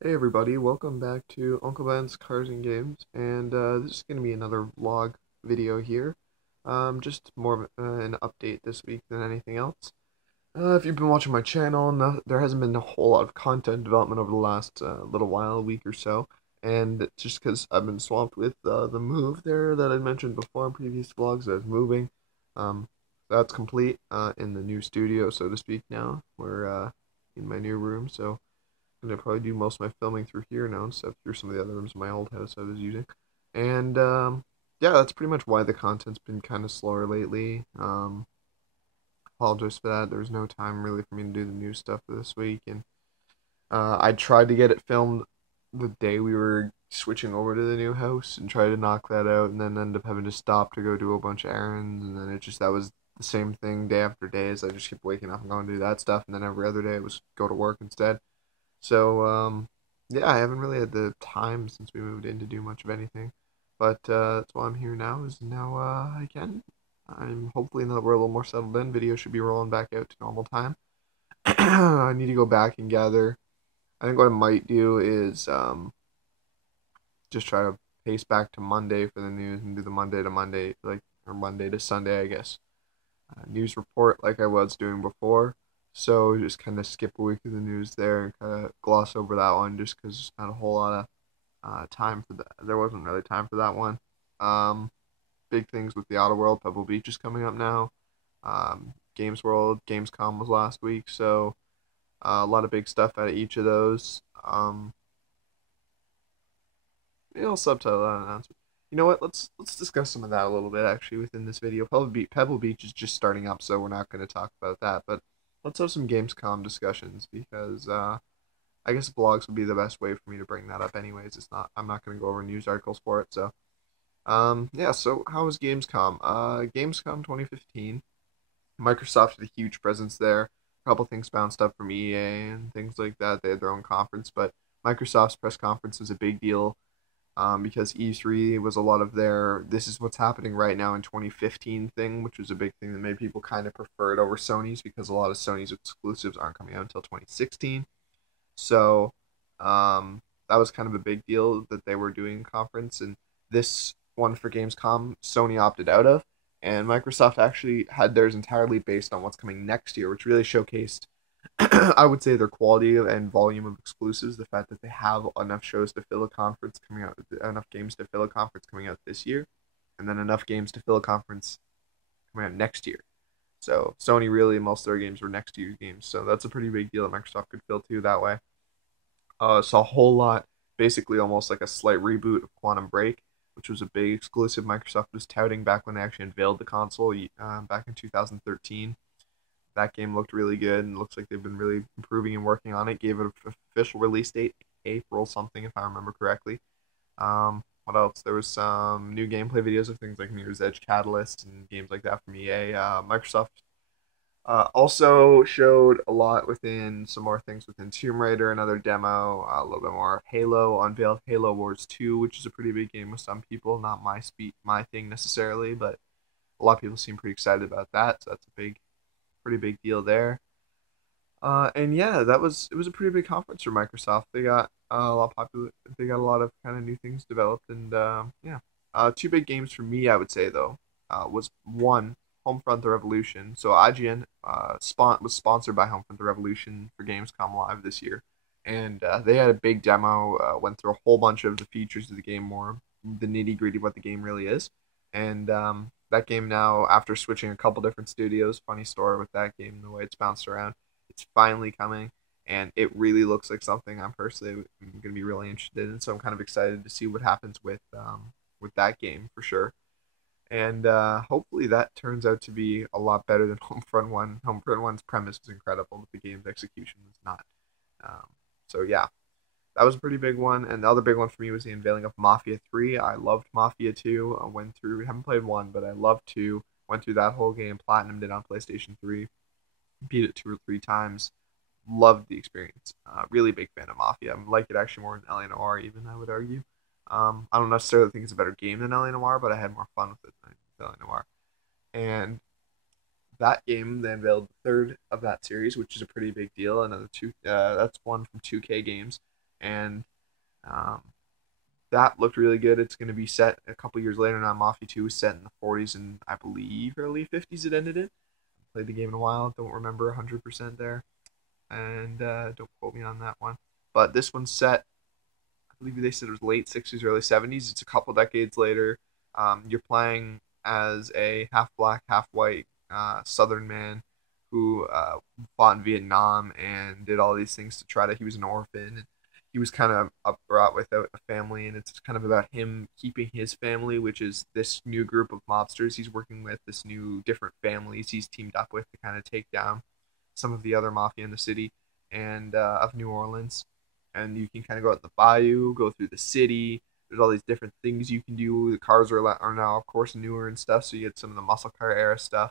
Hey everybody, welcome back to Uncle Ben's Cars and Games, and this is going to be another vlog video here. Just more of an update this week than anything else. If you've been watching my channel, no, there hasn't been a whole lot of content development over the last little while, a week or so, and it's just because I've been swamped with the move there that I mentioned before in previous vlogs. I was moving. Um, that's complete in the new studio, so to speak. Now we're in my new room, so gonna probably do most of my filming through here now instead of through some of the other rooms in my old house I was using. And yeah, that's pretty much why the content's been kind of slower lately. Apologize for that. There was no time really for me to do the new stuff for this week, and I tried to get it filmed the day we were switching over to the new house and try to knock that out, and then end up having to stop to go do a bunch of errands, and then it just that was the same thing day after day as I just kept waking up and going to do that stuff, and then every other day it was go to work instead. So, yeah, I haven't really had the time since we moved in to do much of anything. But that's why I'm here now, is now I can. I'm hopefully now that we're a little more settled in, video should be rolling back out to normal time. I need to go back and gather. I think what I might do is just try to pace back to Monday for the news and do the Monday to Monday, like, or Monday to Sunday, I guess. News report like I was doing before. So just kind of skip a week of the news there and kind of gloss over that one just because there's not a whole lot of time for that. There wasn't really time for that one. Um, Big things with the Outer World. Pebble Beach is coming up now. Games World, Gamescom was last week, so a lot of big stuff out of each of those. Maybe I'll subtitle that announcement. You know what? Let's discuss some of that a little bit actually within this video. Pebble Beach is just starting up, so we're not going to talk about that. But let's have some Gamescom discussions because I guess blogs would be the best way for me to bring that up. Anyways, it's not. I'm not going to go over news articles for it. So yeah. So how was Gamescom? Gamescom 2015. Microsoft had a huge presence there. A couple things bounced up from EA and things like that. They had their own conference, but Microsoft's press conference was a big deal because E3 was a lot of their this is what's happening right now in 2015 thing, which was a big thing that made people kind of prefer it over Sony's because a lot of Sony's exclusives aren't coming out until 2016. So that was kind of a big deal that they were doing a conference, and this one for Gamescom, Sony opted out of, and Microsoft actually had theirs entirely based on what's coming next year, which really showcased I would say their quality and volume of exclusives, the fact that they have enough shows to fill a conference coming out, enough games to fill a conference coming out this year, and then enough games to fill a conference coming out next year. So Sony really most of their games were next year's games, so that's a pretty big deal that Microsoft could fill too that way. Saw a whole lot, basically almost like a slight reboot of Quantum Break, which was a big exclusive Microsoft was touting back when they actually unveiled the console back in 2013. That game looked really good and looks like they've been really improving and working on it. Gave it an official release date, April something, if I remember correctly. What else? There was some new gameplay videos of things like Mirror's Edge Catalyst and games like that from EA. Microsoft also showed a lot within some more things within Tomb Raider, another demo, a little bit more of Halo, unveiled Halo Wars 2, which is a pretty big game with some people. Not my thing necessarily, but a lot of people seem pretty excited about that. So that's a pretty big deal there. And yeah, it was a pretty big conference for Microsoft. They got a lot popular. They got a lot of kind of new things developed, and yeah. Two big games for me, I would say though, was one Homefront: The Revolution. So IGN was sponsored by Homefront: The Revolution for Gamescom Live this year, and they had a big demo. Went through a whole bunch of the features of the game, more the nitty gritty of what the game really is, and that game now, after switching a couple different studios, funny story with that game, the way it's bounced around, it's finally coming, and it really looks like something I'm personally going to be really interested in. So I'm kind of excited to see what happens with that game for sure. And hopefully that turns out to be a lot better than Homefront One. Homefront One's premise was incredible, but the game's execution was not. Um, so yeah, that was a pretty big one. And the other big one for me was the unveiling of Mafia 3. I loved Mafia 2. I went through, haven't played 1, but I loved 2. Went through that whole game, platinumed it on PlayStation 3, beat it 2 or 3 times. Loved the experience. Really big fan of Mafia. I like it actually more than LA Noire, even, I would argue. I don't necessarily think it's a better game than LA Noire, but I had more fun with it than LA Noire. And that game, they unveiled the third of that series, which is a pretty big deal. Another two, that's one from 2K Games, and um, that looked really good. It's going to be set a couple years later now. Mafia 2 is set in the 40s and I believe early 50s it ended in. Played the game in a while, don't remember 100% there, and don't quote me on that one. But this one's set, I believe they said it was late 60s, early 70s. It's a couple decades later. You're playing as a half black, half white Southern man who fought in Vietnam and did all these things to try to. He was an orphan. And he was kind of brought without a family, and it's kind of about him keeping his family, which is this new group of mobsters he's working with, this new different families he's teamed up with to kind of take down some of the other mafia in the city and of New Orleans. And you can kind of go out the bayou, go through the city. There's all these different things you can do. The cars are now, of course, newer and stuff, so you get some of the muscle car era stuff.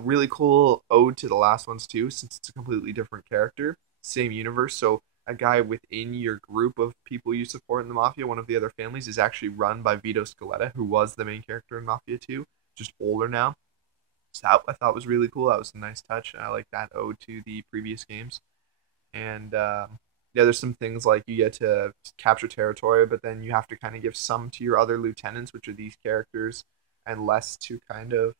Really cool ode to the last ones too, since it's a completely different character, same universe. So a guy within your group of people you support in the Mafia, one of the other families, is actually run by Vito Scaletta, who was the main character in Mafia 2, just older now. So that I thought was really cool. That was a nice touch. I like that ode to the previous games. And yeah, there's some things like you get to capture territory, but then you have to kind of give some to your other lieutenants, which are these characters, and less to kind of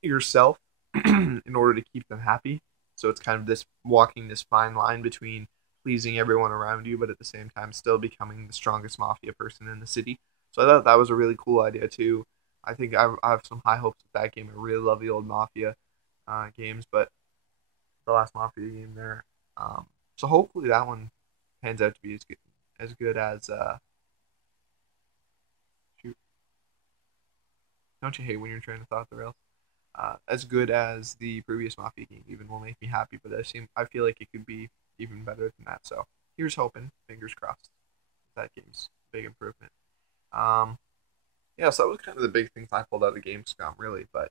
yourself in order to keep them happy. So it's kind of this walking this fine line between pleasing everyone around you, but at the same time still becoming the strongest mafia person in the city. So I thought that was a really cool idea too. I think I have some high hopes with that game. I really love the old mafia games, but the last mafia game there. So hopefully that one pans out to be as good as shoot. Don't you hate when you're trying to thought the rails? As good as the previous Mafia game even will make me happy, but I feel like it could be even better than that. So here's hoping, fingers crossed. That game's a big improvement. Um, yeah, so that was kind of the big things I pulled out of Gamescom, really. But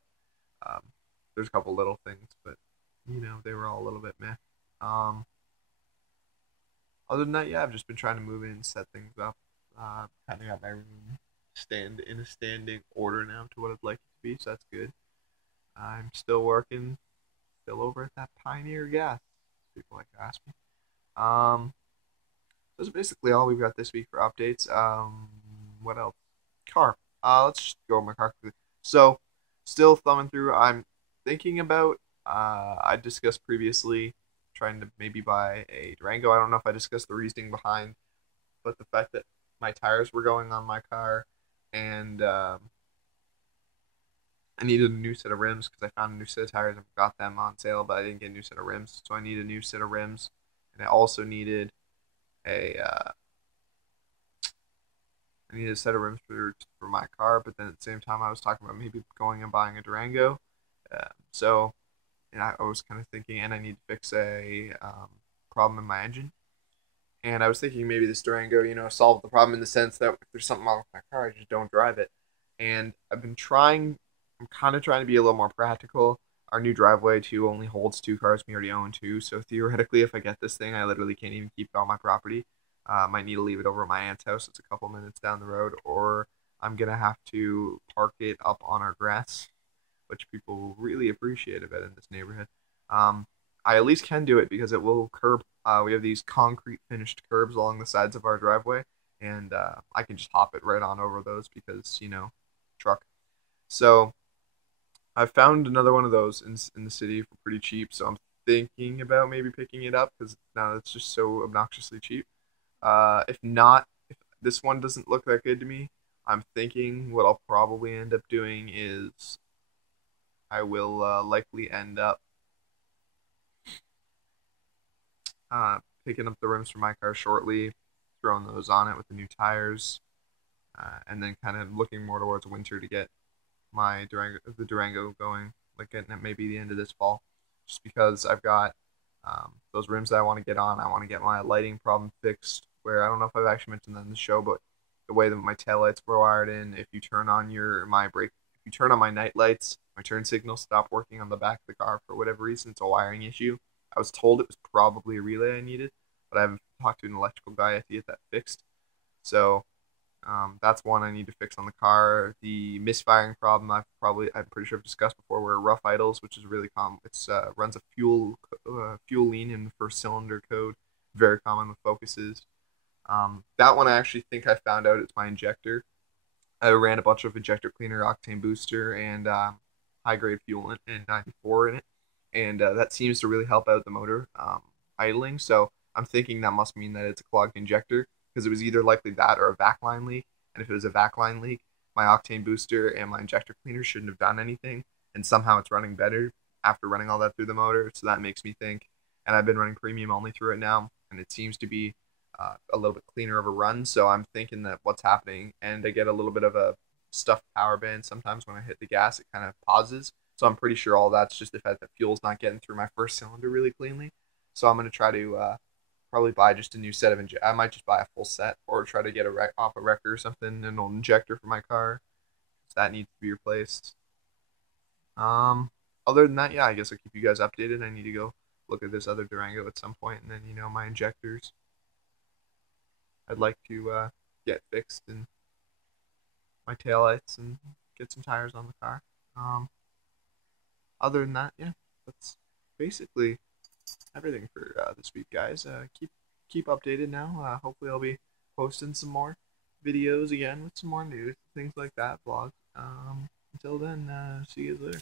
um, there's a couple little things, but they were all a little bit meh. Um, Other than that, yeah, I've just been trying to move in and set things up. Kind of got my room stand in a standing order now to what I'd like it to be, so that's good. I'm still working, still over at that Pioneer Gas. People like to ask me. Um, that's basically all we've got this week for updates. What else? Car. Let's just go over my car quickly. So, still thumbing through. I'm thinking about. I discussed previously trying to maybe buy a Durango. I don't know if I discussed the reasoning behind, but the fact that my tires were going on my car, and I needed a new set of rims because I found a new set of tires and got them on sale, but I didn't get a new set of rims, so I need a new set of rims, and I also needed a I needed a set of rims for my car, but then at the same time I was talking about maybe going and buying a Durango, so I was kind of thinking, and I need to fix a problem in my engine. And I was thinking maybe this Durango, solved the problem in the sense that if there's something wrong with my car, I just don't drive it. And I'm kind of trying to be a little more practical. Our new driveway, too, only holds two cars. We already own two. So theoretically, if I get this thing, I literally can't even keep it on my property. Might need to leave it over at my aunt's house. It's a couple minutes down the road. Or I'm going to have to park it up on our grass, which people really appreciate a bit in this neighborhood. Um, I at least can do it because it will curb. We have these concrete finished curbs along the sides of our driveway, and I can just hop it right on over those because truck. So I found another one of those in the city for pretty cheap. So I'm thinking about maybe picking it up because now it's just so obnoxiously cheap. If not, if this one doesn't look that good to me, I'm thinking what I'll probably end up doing is I will likely end up picking up the rims for my car shortly, throwing those on it with the new tires, and then kind of looking more towards winter to get the Durango going, like getting it maybe the end of this fall, just because I've got those rims that I want to get on. I want to get my lighting problem fixed. Where I don't know if I've actually mentioned that in the show, but the way that my taillights were wired in, if you turn on if you turn on my night lights, my turn signal stopped working on the back of the car for whatever reason. It's a wiring issue. I was told it was probably a relay I needed, but I haven't talked to an electrical guy yet to get that fixed. So that's one I need to fix on the car. The misfiring problem I'm pretty sure I've discussed before, where rough idles, which is really common. It's runs a fuel lean in the first cylinder code, very common with Focuses. That one I actually think I found out it's my injector. I ran a bunch of injector cleaner, octane booster, and high grade fuel and 94 in it, and that seems to really help out the motor idling. So I'm thinking that must mean that it's a clogged injector because it was either likely that or a vac line leak. And if it was a vac line leak, my octane booster and my injector cleaner shouldn't have done anything, and somehow it's running better after running all that through the motor. So that makes me think. And I've been running premium only through it now, and it seems to be a little bit cleaner of a run. So I'm thinking that what's happening, and I get a little bit of a stuffed power band sometimes when I hit the gas, it kind of pauses. So I'm pretty sure all that's just the fact that fuel's not getting through my first cylinder really cleanly. So I'm gonna try to probably buy just a new set of I might just buy a full set or try to get off a wrecker or something, an old injector for my car. So that needs to be replaced. Um, Other than that, yeah, I guess I'll keep you guys updated. I need to go look at this other Durango at some point, and then my injectors I'd like to get fixed and my taillights and get some tires on the car. Um, Other than that, yeah, that's basically everything for this week, guys. Keep updated now. Hopefully, I'll be posting some more videos again with some more news, things like that, vlogs. Until then, see you later.